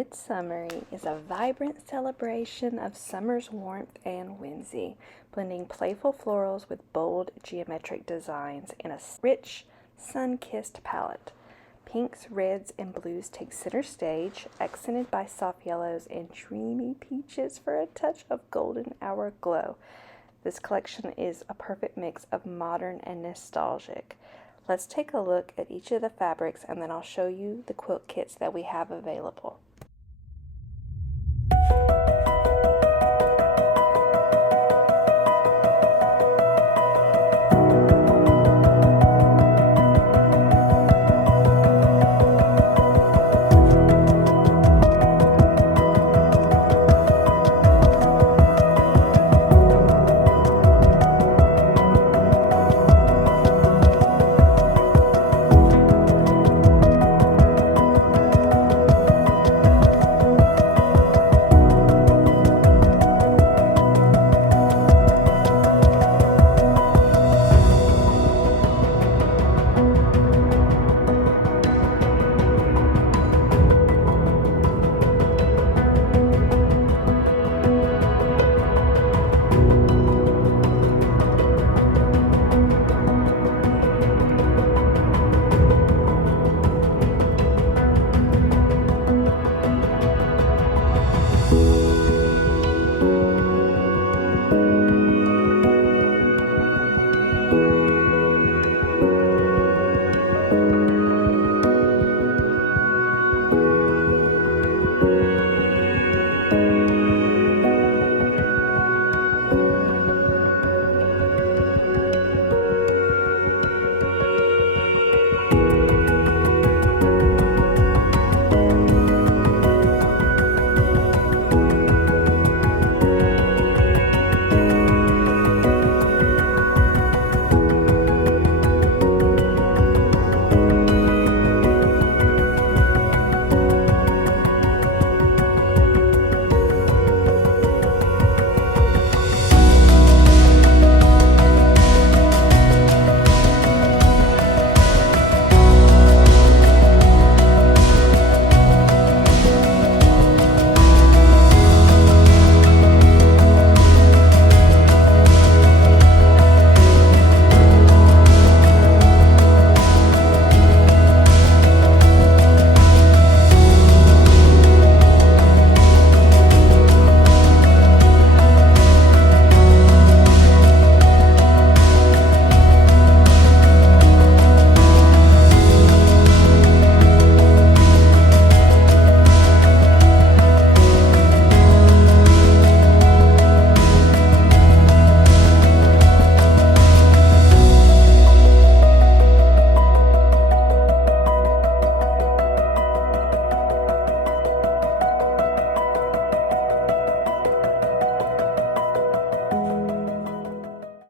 Midsummery is a vibrant celebration of summer's warmth and whimsy, blending playful florals with bold geometric designs in a rich, sun-kissed palette. Pinks, reds, and blues take center stage, accented by soft yellows and dreamy peaches for a touch of golden hour glow. This collection is a perfect mix of modern and nostalgic. Let's take a look at each of the fabrics and then I'll show you the quilt kits that we have available.